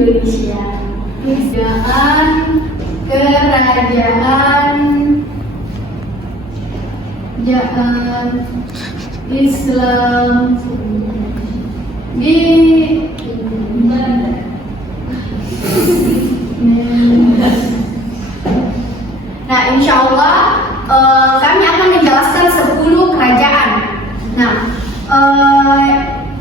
Indonesia. Kerajaan Islam di Nah, insya Allah kami akan menjelaskan 10 kerajaan. Nah,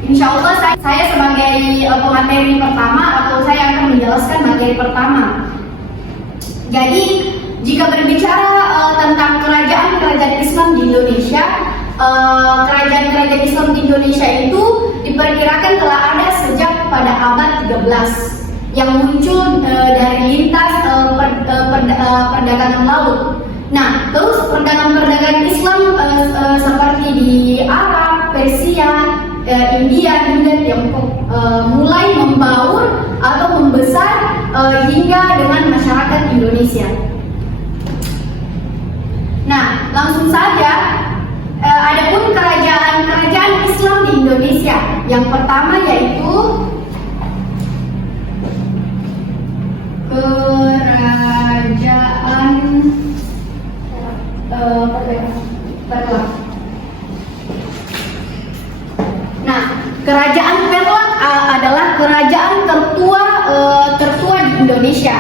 insya Allah saya sebagai pemateri pertama atau saya akan menjelaskan materi pertama. Jadi, jika berbicara tentang kerajaan-kerajaan Islam di Indonesia, kerajaan-kerajaan Islam di Indonesia itu diperkirakan telah ada sejak pada abad 13 yang muncul dari lintas perdagangan laut. Nah, terus perdagangan Islam seperti di Arab, Persia, India hingga Tiongkok mulai membaur atau membesar hingga dengan masyarakat Indonesia. Nah, langsung saja, adapun kerajaan-kerajaan Islam di Indonesia, yang pertama yaitu kerajaan Perlak. Nah, kerajaan Perlak adalah kerajaan tertua di Indonesia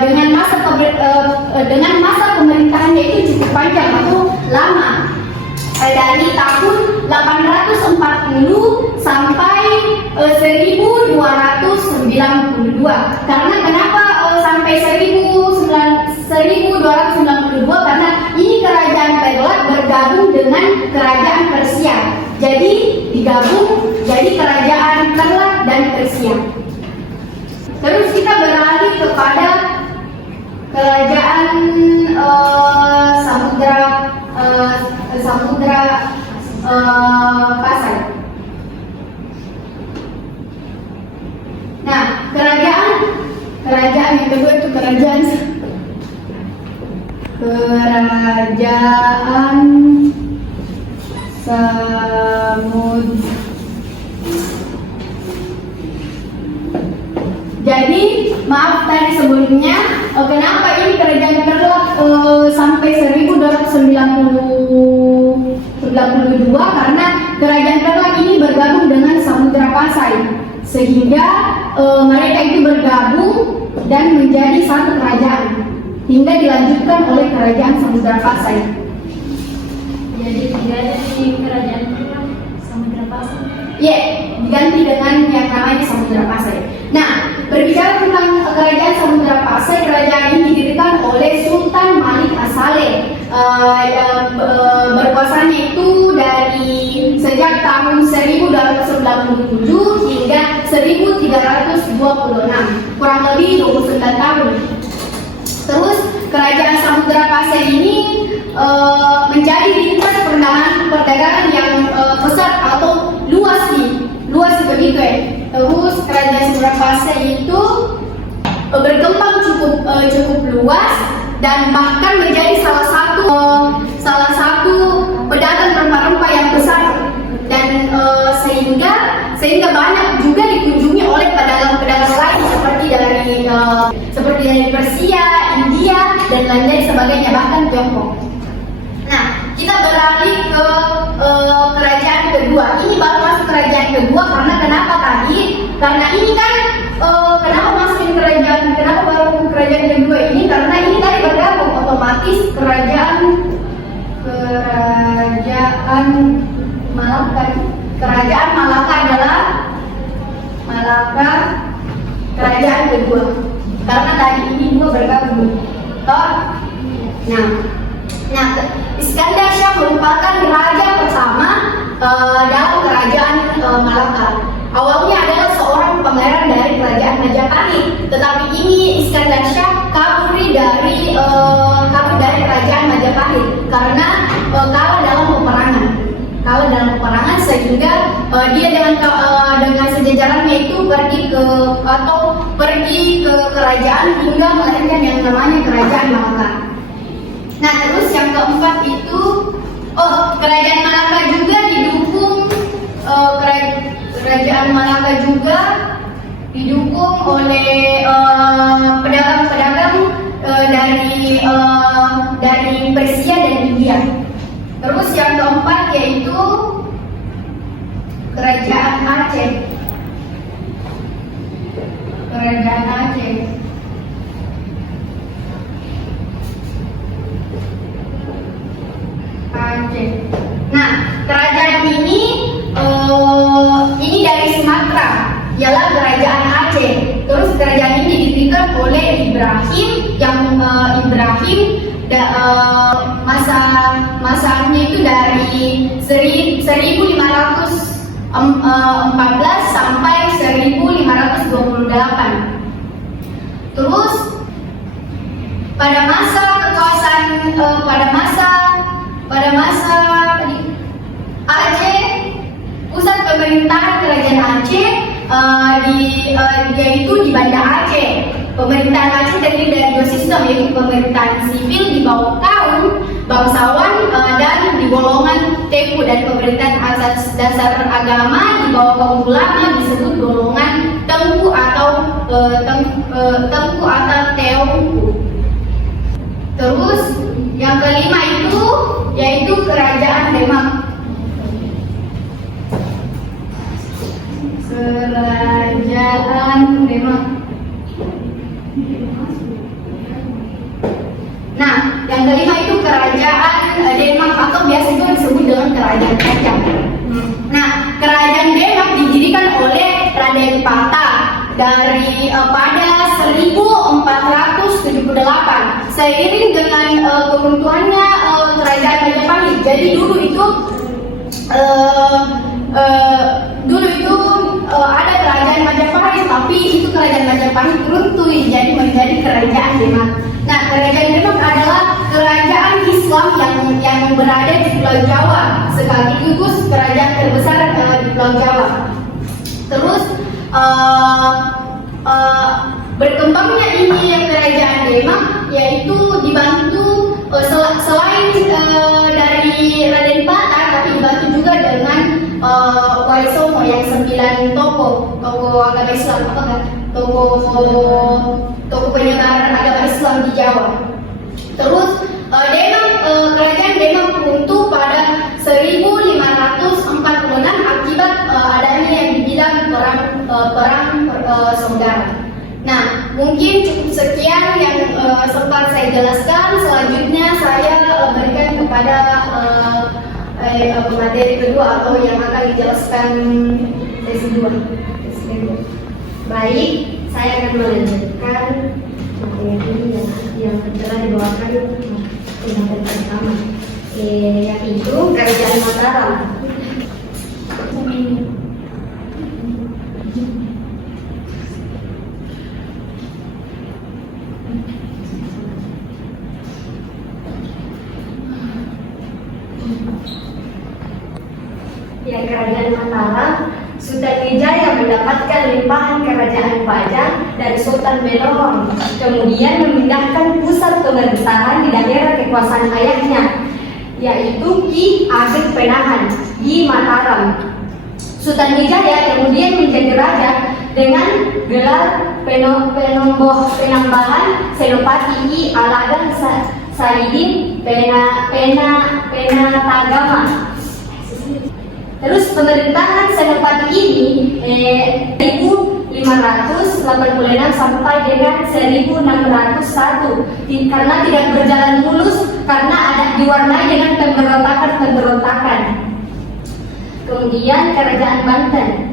dengan masa pemerintahannya itu cukup panjang atau lama, dari tahun 840 sampai 1292. Karena kenapa sampai 1292? Karena ini kerajaan Perlak bergabung dengan kerajaan Persia. Jadi digabung jadi kerajaan Perlak dan Persia. Terus kita beralih kepada kerajaan Samudra Pasai. Nah, kerajaan yang kedua itu kerajaan Samud. Jadi, maaf tadi sebelumnya, kenapa ini kerajaan Perlak sampai 1292? Karena kerajaan Perlak ini bergabung dengan Samudra Pasai, sehingga mereka itu bergabung dan menjadi satu kerajaan, hingga dilanjutkan oleh kerajaan Samudra Pasai. Jadi diganti di kerajaan Samudra Pasai. Ya, diganti dengan yang namanya Samudra Pasai. Nah, berbicara tentang kerajaan Samudra Pasai, kerajaan ini didirikan oleh Sultan Malik As-Saleh. Berkuasanya itu dari sejak tahun 1297 hingga 1326, kurang lebih 29 tahun. Terus kerajaan Samudra Pasai ini menjadi lintas perdagangan yang besar atau luas begitu ya. Terus kerajaan Samudra Pasai itu berkembang cukup luas dan bahkan menjadi salah satu pedagang rempah-rempah yang besar, dan sehingga banyak juga dikunjungi oleh pedagang-pedagang lain seperti dari Persia, India dan lain sebagainya, bahkan Tiongkok. Nah, kita beralih ke kerajaan kedua. Ini baru masuk kerajaan kedua karena kenapa tadi? Karena ini kan kenapa baru kerajaan kedua ini? Karena ini tadi bergabung otomatis kerajaan Malaka. Kerajaan Malaka adalah kerajaan kedua. Karena tadi ini dua bergabung. Nah, Iskandar Shah merupakan raja pertama dalam kerajaan Malaka. Awalnya adalah seorang pangeran dari kerajaan Majapahit, tetapi ini Iskandar Shah kabur dari kerajaan Majapahit karena kalah dalam peperangan, sehingga dia dengan sejajarannya itu pergi ke kerajaan hingga melahirkan yang namanya kerajaan Malaka. Nah, terus yang keempat itu kerajaan Malaka juga didukung kerajaan Malaka juga didukung oleh pedagang-pedagang dari Persia dan India. Terus yang keempat yaitu Kerajaan Aceh. Kerajaan Aceh. Aceh. Nah, kerajaan ini dari Sumatera, ialah Kerajaan Aceh. Terus kerajaan ini didirikan oleh Ibrahim, yang Ibrahim masanya itu dari 1514 sampai 1528. Terus pada masa kekuasaan Aceh, pusat pemerintahan kerajaan Aceh yaitu di Banda Aceh. Pemerintahan Aceh terdiri dari dua sistem, yaitu pemerintahan sipil di bawah kaum bangsawan dan di golongan Teku, dan pemerintahan asas dasar agama di bawah kaum ulama disebut golongan Tengku atau Teongku. Terus yang kelima itu yaitu Kerajaan Demak. Kerajaan Demak. Nah, yang kelima itu Kerajaan Demak atau biasa juga disebut dengan Kerajaan Kajang. Nah, Kerajaan Demak didirikan oleh Raden Patah pada 1478 seiring dengan kebuntuannya Kerajaan Majapahit. Jadi dulu itu ada Kerajaan Majapahit, tapi itu Kerajaan Majapahit runtuh jadi menjadi Kerajaan Demak. Nah, Kerajaan Demak adalah kerajaan Islam yang berada di Pulau Jawa, sekaligus kerajaan terbesar di Pulau Jawa. Terus berkembangnya ini Kerajaan Demak yaitu dibantu selain dari Raden Patah, tapi dibantu juga dengan Wali Songo yang 9 tokoh agama Islam, tokoh penyebaran agama Islam di Jawa. Terus Kerajaan Demak runtuh pada 1546 akibat adanya yang dibilang perang saudara. Nah, mungkin cukup sekian yang sempat saya jelaskan. Selanjutnya saya berikan kepada materi kedua atau yang akan dijelaskan sesi 2. Baik, saya akan melanjutkan materi yang telah dibawakan pendapat pertama, yaitu Kerajaan Mataram. Ya, Kerajaan Mataram, Sultan Wijaya mendapatkan limpahan kerajaan Pajang dari Sultan Benoron, kemudian memindahkan pusat pemerintahan di daerah kekuasaan ayahnya, yaitu Ki Ageng Penahan di Mataram. Sultan Wijaya kemudian menjadi raja dengan gelar Penambahan Senopati Ki Alagan Saidin Penatagama. Terus pemerintahan Senopati ini 1586 sampai dengan 1601 karena tidak berjalan mulus karena ada diwarnai dengan pemberontakan. Kemudian Kerajaan Banten.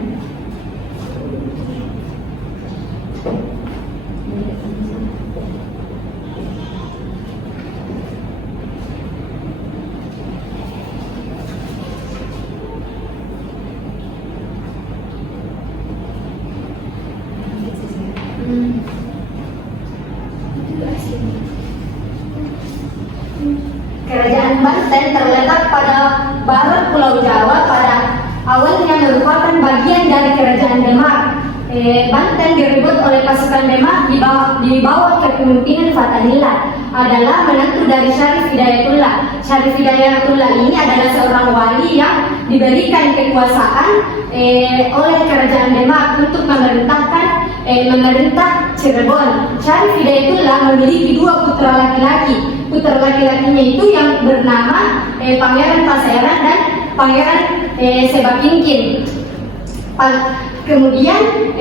Kerajaan Banten terletak pada barat Pulau Jawa, pada awalnya merupakan bagian dari Kerajaan Demak. Banten direbut oleh pasukan Demak di bawah kepemimpinan Fatanila, adalah menantu dari Syarif Hidayatullah. Syarif Hidayatullah ini adalah seorang wali yang diberikan kekuasaan oleh Kerajaan Demak untuk memerintahkan memerintah Cirebon. Syarif Hidayatullah memiliki dua putra laki-laki. Putra laki-lakinya itu yang bernama Pangeran Paseran dan Pangeran Sebapingkin. Kemudian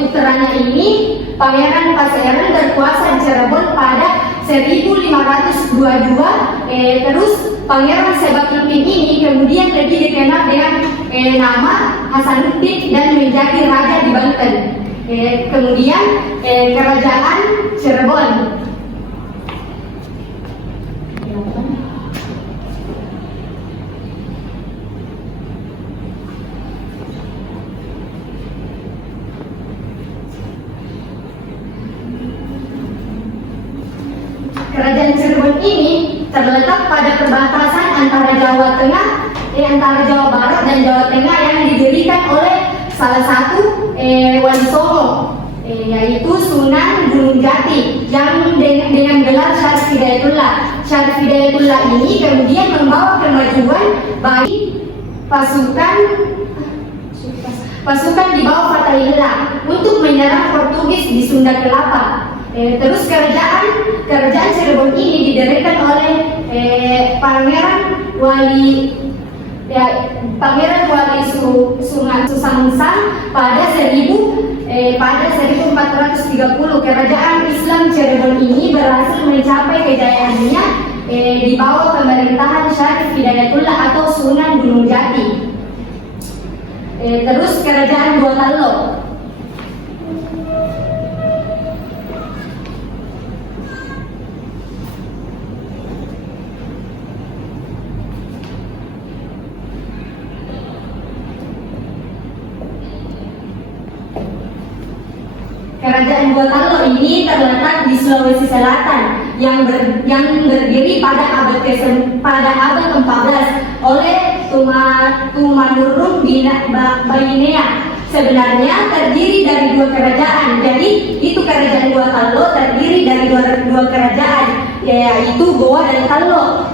putranya ini, Pangeran Paseran berkuasa di Cirebon pada 1522. Terus Pangeran Sebapingkin ini kemudian lebih dikenal dengan nama Hasanuddin dan menjadi raja di Banten. Kemudian kerajaan Cirebon. Kerajaan Cirebon ini terletak pada perbatasan antara Jawa Tengah, antara Jawa Barat dan Jawa Tengah yang didirikan oleh salah satu wali Songo, yaitu Sunan Gunung Jati yang dengan gelar Syarif Hidayatullah. Syarif Hidayatullah ini kemudian membawa kemajuan bagi pasukan di bawah Fatahillah untuk menyerang Portugis di Sunda Kelapa. Terus kerajaan Cirebon ini didirikan oleh Pangeran Wali Susangsang pada 1430. Kerajaan Islam Cirebon ini berhasil mencapai kejayaannya di bawah pemerintahan Syarif Hidayatullah atau Sunan Gunung Jati. Terus kerajaan Gotalo. Kerajaan Gotalo ini terletak di Sulawesi Selatan yang berdiri pada abad ke-14 oleh Tumanurung Bainea. Sebenarnya terdiri dari dua kerajaan. Jadi itu kerajaan Gotalo terdiri dari dua kerajaan, yaitu Goa dan Tallo.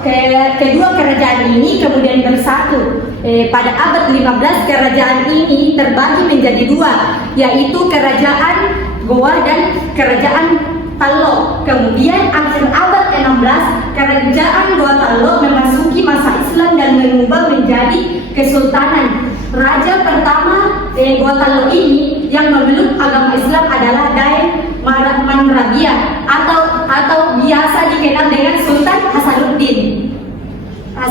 Kedua kerajaan ini kemudian bersatu. Pada abad 15 kerajaan ini terbagi menjadi dua, yaitu kerajaan Goa dan kerajaan Tallo. Kemudian akhir abad 16 kerajaan Goa Tallo memasuki masa Islam dan mengubah menjadi kesultanan. Raja pertama Goa Tallo ini yang memeluk agama Islam adalah Daeng Manrabia atau biasa dikenal dengan Sultan Hasanuddin I.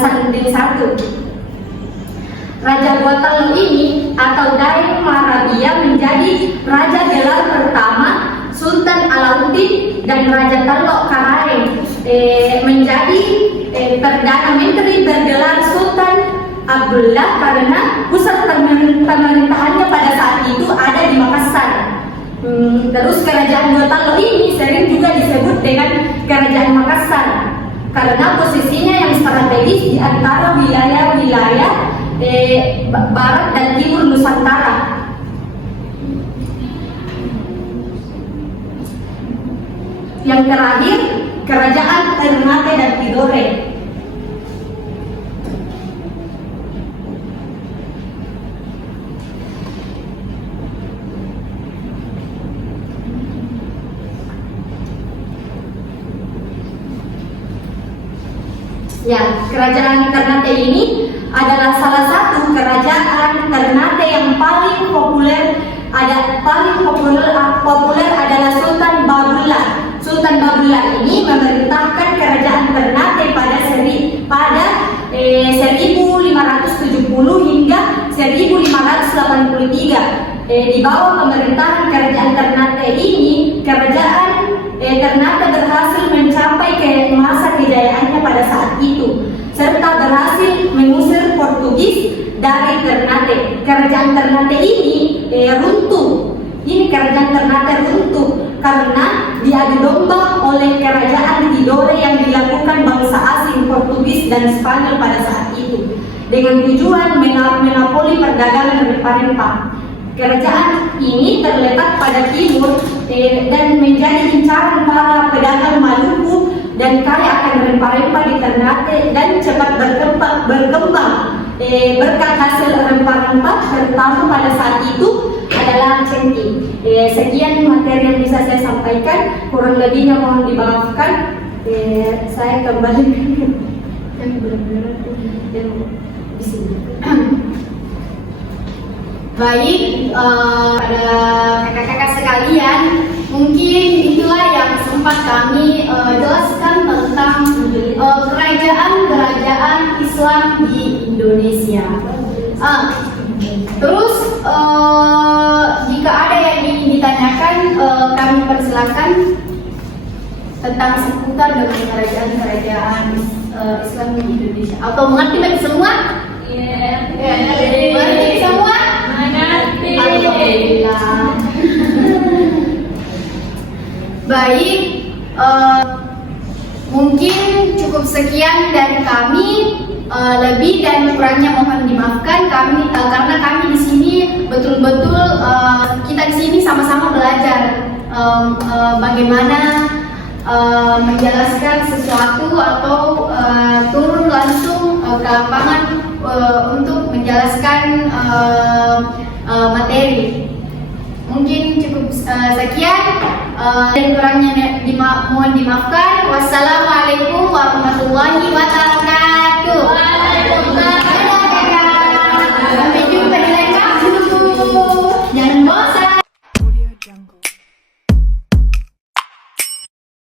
Raja Goa Tallo ini atau Daeng Manrabia menjadi raja gelar pertama Sultan Alauddin dan Raja Tallo Karaeng menjadi Perdana Menteri bergelar Sultan Abdullah karena pusat pemerintahannya pada saat itu ada di Makassar. Terus kerajaan Goa Tallo ini sering juga disebut dengan Kerajaan Makassar karena posisinya yang strategis di antara wilayah-wilayah Barat dan Timur Nusantara. Yang terakhir, kerajaan Ternate dan Tidore. Ya, kerajaan Ternate ini adalah salah satu kerajaan Ternate yang paling populer. Populer adalah Sultan Babulla. Sultan Babulla ini memerintahkan kerajaan Ternate pada 1570 hingga 1583. Di bawah pemerintahan kerajaan Ternate ini, kerajaan Ternate berhasil mencapai masa kejayaannya pada saat itu, serta berhasil mengusir Portugis dari Ternate. Kerajaan Ternate ini runtuh. Kerajaan Ternate runtuh karena diadu domba oleh kerajaan Tidore yang dilakukan bangsa asing Portugis dan Spanyol pada saat itu dengan tujuan menapoli perdagangan rempah-rempah. Kerajaan ini terletak pada timur dan menjadi incaran para pedagang Maluku dan kaya akan rempah-rempah di Ternate dan cepat berkembang. Berkat hasil rempah-rempah terutama pada saat itu adalah cengkeh. Sekian materi yang bisa saya sampaikan, kurang lebihnya mohon dimaafkan. Saya kembali yang benar-benar yang di sini. Baik, pada kakak-kakak sekalian, mungkin itulah yang sempat kami jelaskan tentang kerajaan-kerajaan Islam di Indonesia. Terus jika ada yang ingin ditanyakan, kami persilakan tentang seputar dengan kerajaan-kerajaan Islam di Indonesia. Atau mengerti bagi semua? Mengerti semua? Alhamdulillah. Baik, mungkin cukup sekian dari kami. Lebih dan kurangnya mohon dimaafkan kami karena kami di sini betul-betul kita di sini sama-sama belajar bagaimana menjelaskan sesuatu atau turun langsung ke lapangan untuk menjelaskan materi. Mungkin cukup sekian dan kurangnya mohon dimaafkan. Wassalamualaikum